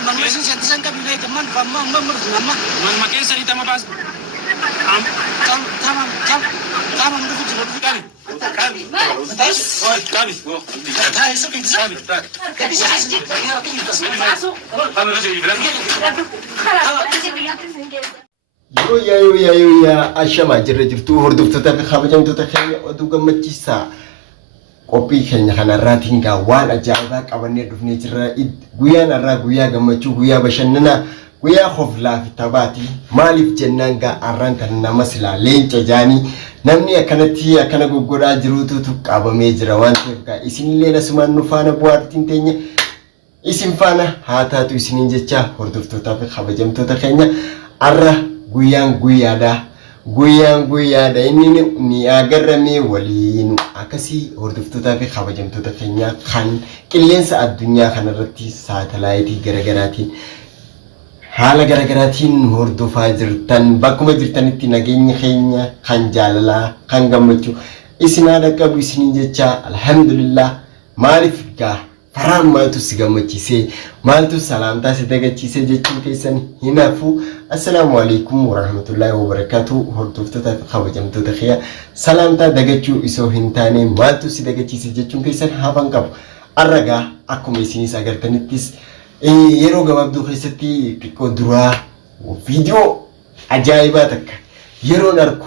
Manusia sentisan kan bila teman kamu nama. Makin sering tambah pas. Kamu menurut juga kami. Kami. Yo ashama jirra jirtu hordoftoota fi kabajamtoota keenya oduu gammachiisaa qophii keenya kanarraati hingaa waan ajaa'ibaa qabannee dhufnee jirra. Guyyaan har'aa guyyaa gammachuu, guyyaa bashannanaa, guyyaa hoflaa fi taphaati. Maaliif jennaan gaa har'aan kan nama silaa leenca jaanii namni akkanatti akkana goggodhaa jiruutu qabamee jira waan ta'eef gaa isinillee asumaan nu faana bu'aartiin teenya isin faana haa taatu isiniin jecha hordoftootaa fi kabajamtoota keenya har'a guyyaan guyyaadha inni ni agarrame waliin akkasii hordoftootaa fi kabajamtoota keenya kan qilleensa addunyaa kanarratti saatalaayitii garagaraatiin haala garagaraatiin hordofaa jirtan bakkuma jirtanitti nageenya keenya kan jaalalaa kan gammachuu isin haadha qabu isiniin jecha alhamdulillah. Maaliif gaa faraan maaltu si gammachiisee maaltu salaamtaa si dagachiisee jechuun keessan hinaafu. Assalaamu alaykum warahmatullahi wabarakatuh. Hordoftoota fi kabajamtoota keenya salaamtaa dagachuu isoo hin taane maaltu si dagachiisee jechuun keessan hafan qabu. Arragaa akkuma isinis agartanittis yeroo gabaabduu keessatti xiqqoo duraa viidiyoo ajaa'ibaa takka yeroon argu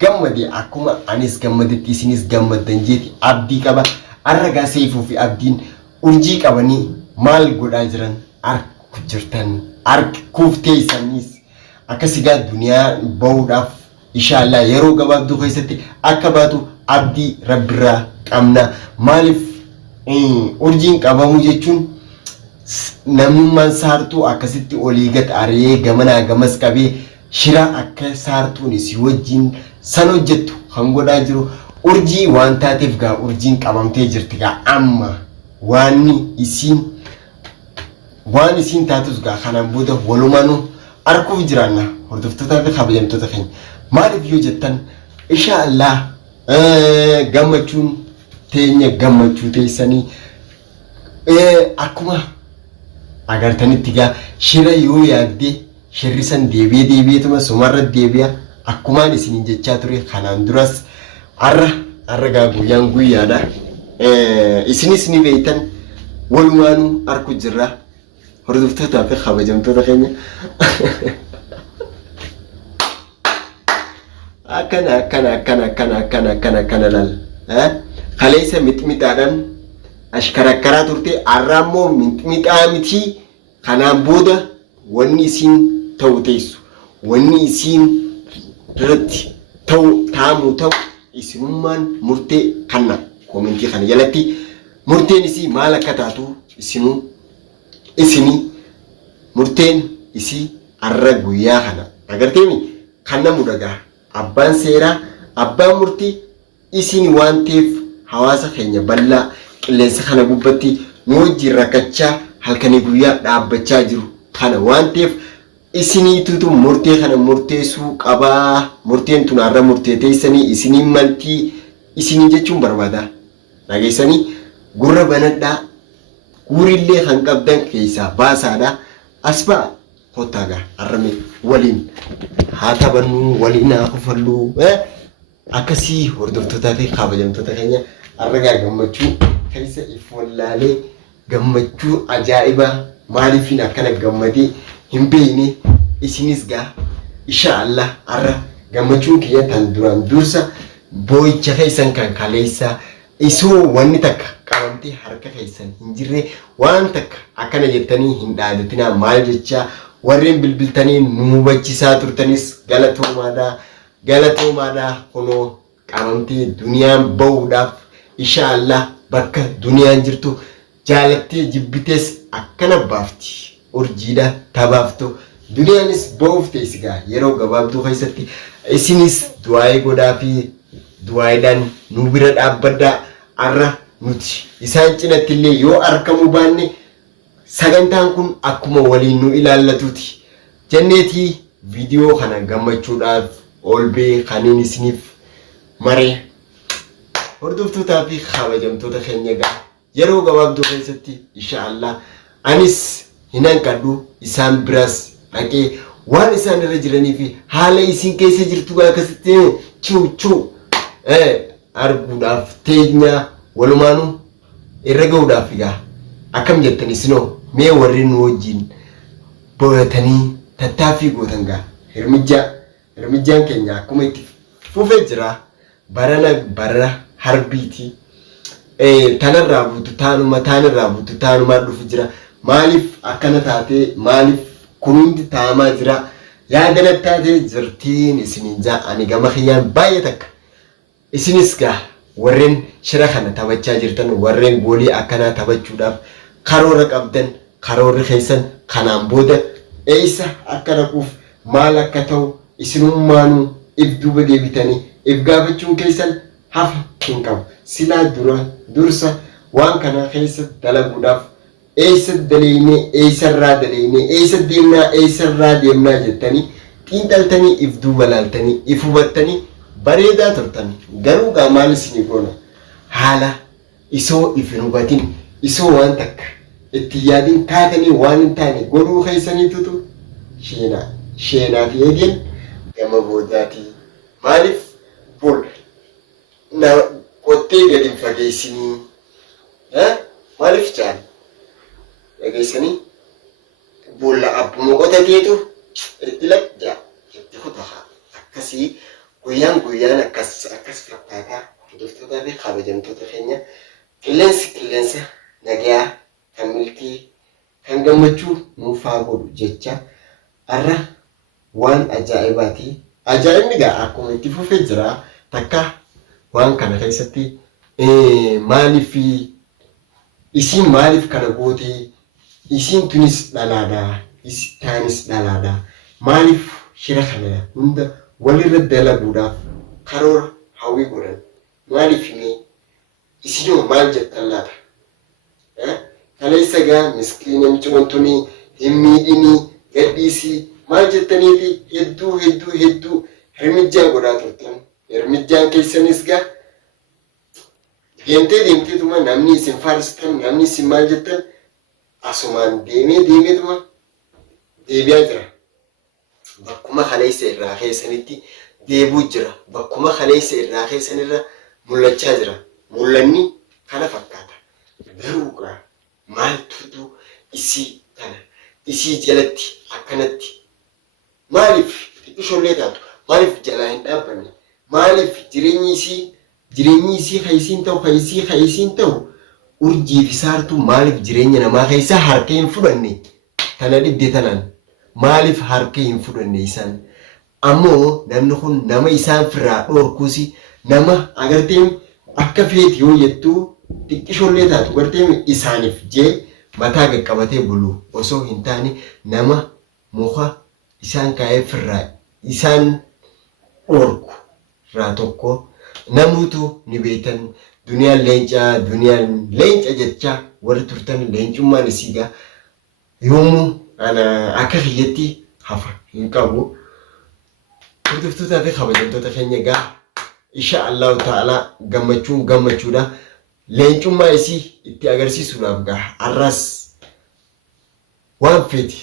gammadee akkuma anis gammadetti isinis gammaddan jeeti abdii qaba. Arragaa seefuu fi abdiin urjii qabanii maal godhaa jiran arku jirtan arkuuf teessanis akkasigaa duniyaa bahuudhaaf inshaallah yeroo gabaabduu keessatti akka baatu abdii rabbirraa qabna. Maaliif urjiin qabamu jechuun namummaan saartuu akkasitti olii gad aree gamanaa gamas qabee shira akka saartuun isii wajjin san hojjettu kan godhaa jiru urjii waan taateef gaa urjiin qabamtee jirti gaa amma waan isiin taatus gaa kanaan booda walumaanuu arkuuf jiraanna hordoftootaa fi kabajamtoota keenya. Maaliif yoo jettan inshaallah gammachuun teenya gammachuu teessanii akkuma agartanitti gaa shira yoo yaadde shirrisan deebi'eetuma sumarra deebi'a akkumaan isiniin jechaa ture kanaan duras arra gaa guyyaan guyyaadha. Isinis ni beektan walumaanuu arku jirra hordoftootaa fi kabajamtoota keenya. akkana laal kaleessa mixmixaadhaan ashkarakkaraa turte arraammoo mixmixaa miti. Kanaan booda wanni isiin ta'u teessu wanni isiin irratti ta'u isinummaan murtee kanna koomentii kana jalatti murteen isii maal akka taatu isinii murteen isii arra guyyaa kana agarteemi kanna mudagaa abbaan seeraa abbaan murtii isin waan ta'eef hawaasa keenya bal'aa qilleensa kana gubbatti nu wajjin rakkachaa halkanii guyyaa dhaabbachaa jiru kana waan ta'eef isiniitutu murtee kana murteessuu qabaa. Murteen tun har'a murtee teessanii isinii maltii isinii jechuun barbaada. Dhageessanii gurra banadhaa guurillee kan qabdan keessaa baasaadha. As ba'a kottaagaa har'ame waliin haa taphannuu waliin haa kofalluu akkasii hordoftootaa fi kabajamtoota keenya arragaa gammachuu keessa if wallaalee gammachuu ajaa'ibaa maaliifiin akkana gammadee hin beekne isinis gaa inshaallah arra gammachuun kiyya tan duraan dursa boo'icha keessan kan kaleessa isoo wanni takka qabamtee harka keessan hin jirre waan takka akkana jettanii hin dhaadatinaa maal jechaa warreen bilbiltanii nu hubachiisaa turtanis galatoomaadhaa kunoo qabamtee duniyaan bahuudhaaf inshaallah bakka duniyaan jirtu jaalattee jibbitees akkana baafti. Urjiidha tabaaftu duniyaanis bahuuf teessigaa yeroo gabaabduu keessatti isinis du'aa'ee godhaa fi du'aa'iidhaan nu bira dhaabbaddaa. Arra nuti isaan cinatti illee yoo argamuu baanne sagantaan kun akkuma waliin nu ilaallatuuti jenneetii viidiyoo kana gammachuudhaaf olbee kaniin isiniif maree hordoftootaa fi kabajamtoota keenya gaa yeroo gabaabduu keessatti inshaallah anis hinan kaddu isaan biras dhaqee waan isaan irra jiranii fi haala isin keessa jirtu akkasitti ciu arguudhaaf teenya walumaanuu irra ga'uudhaaf egaa akkam jettani sinoo mee warri nu wajjin boyatanii tattaaffii gootan gaa hirmijjaan keenya akkuma itti fufee jira bara harbiiti tanarraa buutu taanuma dhufu jira maaliif akkana taatee maaliif kunuunti taamaa jira yaadana taatee jirtiin isin jaa ani gama kiyyaan baay'ee takka isinis gaa warreen shira kana taphachaa jirtan warreen goolii akkanaa taphachuudhaaf karoora qabdan karoorri keessan kanaan booda eessa akka dhaquuf maal akka ta'u isinummaanuu if duuba deebitanii if gaafachuun keessan hafa hin qabu silaa dursa waan kana keessa dalaguudhaaf eessa daleeynee eessarraa daleeynee eessarraa deemnaa jettanii xiinxaltanii if duuba laaltanii if hubattanii bareedaa turtan garuu gaa maal isinii goona haala isoo if hin hubatin isoo waan takka itti yaadin kaatanii waan hin taane godhuu keessaniitutu sheenaa fi eegeen gama boodaatii maaliif bol na qottee gadi hin fageessinii maaliif caan dhageessanii boolla abbuma qotateetu itti lajjaa itti kutahaa akkasii guyyaan akkas fakkaataa hordoftoota fi kabajamtoota keenya qilleensa nagayaa kan milkii kan gammachuu nuufaa godhu jecha arra waan ajaa'ibaati ajaa'ibni gaa akkuma itti fufee jira takka waan kana keessatti maaliif isiin maaliif kana gootee isiin tunis dhalaadhaa taanis dhalaadhaa maaliif shira kana hunda walirra dalaguudhaaf karoora hawwii godhan maaliif mee isinoo maal jettan laata kaleessa gaa miskiinamchi wantoonni hin miidhinii gadhiisii maal jettaniiti hedduu hirmijjaa godhaa turtan hirmijjaan keessanis gaa deemteetuma namni isin faarstan namni isin maal jettan asumaan deemeetuma deebi'aa jira bakkuma kaleessa irraa keessanitti deebuu jira bakkuma kaleessa irraa keessanirra mul'achaa jira mul'anni kana fakkaata garuu gaa maaltu isii jalatti akkanatti maaliif xiqqishollee taatu maaliif jalaa hin dhaabbanne maaliif jireenyi isii haysiin ta'u urjii fi saartuu maaliif jireenya namaa keessaa harka hin fudhanne tana dhibde tanaan maaliif harka hin fudhanne isaan ammoo namni kun nama isaan firraa dhoorkuusi nama agartee akka feeti yoo jettuu xiqqishollee taatu gartee isaaniif jee mataa qaqqabatee bulu osoo hin taane nama muka isaan kaa'ee firraa isaan dhoorku irraa tokko namuutu ni beektan duniyaan leenca jechaa warri turtan leencummaan isiigaa yoomuu akka kiyyatti hafa hin qabu hordoftoota fi kabajamtoota keenya gaa insha Allahu ta'ala gammachuudha leencummaa isii itti agarsiisuudhaaf gaa arras waan feeti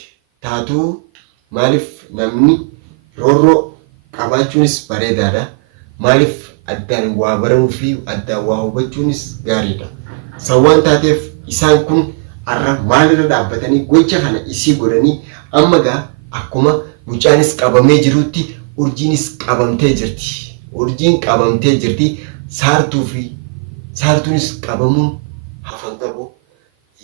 taatuu maaliif namni roorroo qabaachuunis bareedaadha maaliif addaan waa baramuu fi addaan waa hubachuunis gaariidha sawwaan taateef isaan kun arra maalirra dhaabbatanii gocha kana isii godhanii amma gaa akkuma mucaanis qabamee jirutti urjiinis qabamtee jirti saartuunis qabamuun hafan qabu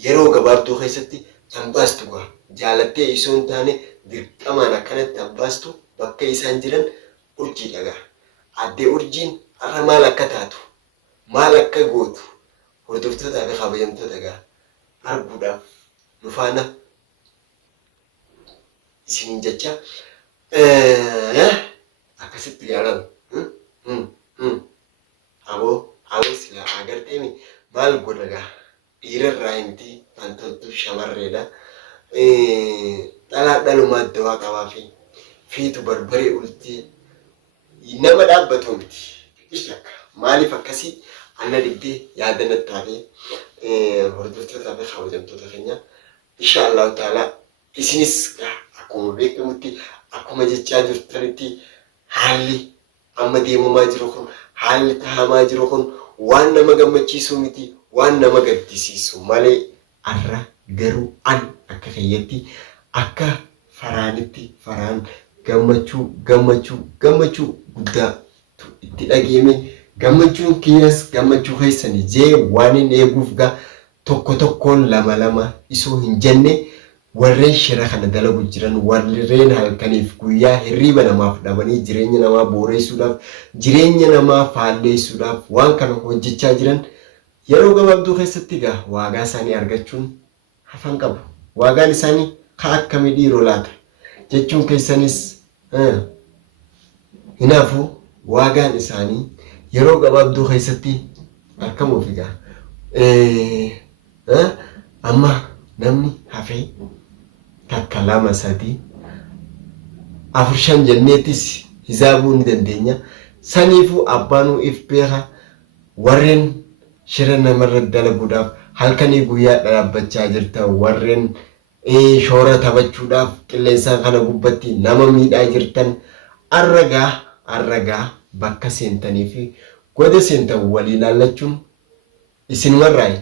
yeroo gabaabduu keessatti tambaastu gaa jaalattee isoo hin taane dirqamaan akkanatti tambaastu bakka isaan jiran urjii dhagaa addee urjiin arra maal akka taatu maal akka gootu hordoftoota fi kabajamtoota gaa arguudhaaf nu faana isiniin jecha akkasitti yaalan aboo silaa agarteemi maal godha gaa dhiirarraa himti wantoota shamarreedha dhalumaa dawaa qabaa fi fiitu barbaree ultii nama dhaabbatu miti ishakka maaliif akkasii anna dhibdee yaadannat taatee hordoftoota fi kabajamtoota keenya inshallah ta'ala isinis akkuma beekamutti akkuma jechaa jirtanitti haalli amma deemamaa jiru kun haalli tahamaa jiru kun waan nama gammachiisu miti waan nama gaddisiisu malee arra garuu an akka keeyyatti akka faraanitti faraan gammachuu guddaa itti dhageeme gammachuun kiyyas gammachuu keessanii jee waan hin eeguuf gaa tokkoon lama isoo hin jenne warreen shira kana dalagu jiran warreen halkaniif guyyaa hirriba namaaf dhabanii jireenya namaa booreessuudhaaf jireenya namaa faalleessuudhaaf waan kana hojjechaa jiran yeroo gabaabduu keessatti gaa waagaa isaanii argachuun hafan qabu. Waagaan isaanii ka akkamii dhiiroo laata jechuun keessanis hinaafu waagaan isaanii yeroo gabaabduu keessatti argamuuf gaa amma namni hafee takka lama sadii afur shan jenneetis hisaabuu ni dandeenya. Saniifuu abbaanuu if beeka warreen shira namarra dalaguudhaaf halkanii guyyaa dhaabbachaa jirtan warreen shoora taphachuudhaaf qilleensa kana gubbatti nama miidhaa jirtan arragaa bakka seentanii fi goda seentan walii laallachuun isin warraayi.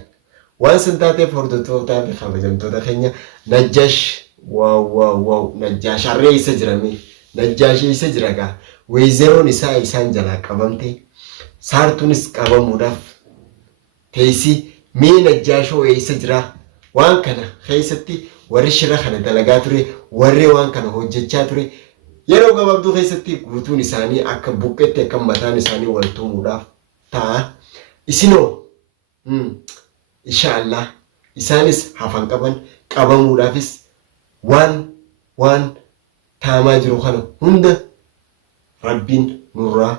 Waan san taateef hordoftoota fi kabajamtoota keenya Najjaash wow Najjaash harree isa jirame Najjaash isa jira gaa weezeroon isaa isaan jalaa qabamte saartuunis qabamuudhaaf teessi mee Najjaashoo isa jira waan kana keessatti warri shira kana dalagaa ture warri waan kana hojjechaa ture yeroo gabaabduu keessatti guutuun isaanii akka buqqeetti akka mataan isaanii wal tumuudhaaf ta'a isinoo inshallah isaanis hafan qaban qabamuudhaafis waan taamaa jiru kana hunda rabbiin nurraa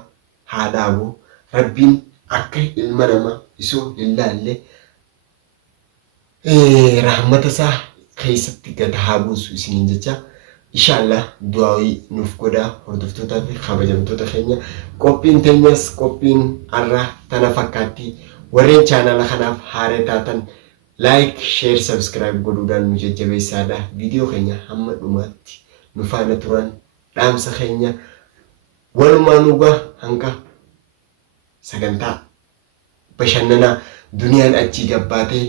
haa dhaabu. Rabbiin akka ilma namaa isoo hin laalle rahmata isaa keessatti gad haa buusu isiniin jecha inshallah du'aawii nuuf godhaa hordoftoota fi kabajamtoota keenya. Qophiin teenyas qophiin arraa tana fakkaatti. Warreen chaanala kanaaf haaree taatan like, share, subscribe godhuudhaan nu jajjabeessaadha. Viidiyoo keenya hamma dhumaatti nu faana turan dhaamsa keenya walumaa nugaa hanga sagantaa bashannanaa duniyaan achii gabbaatee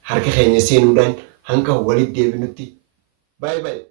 harka keenya seenuudhaan hanga walitti deebinutti bye.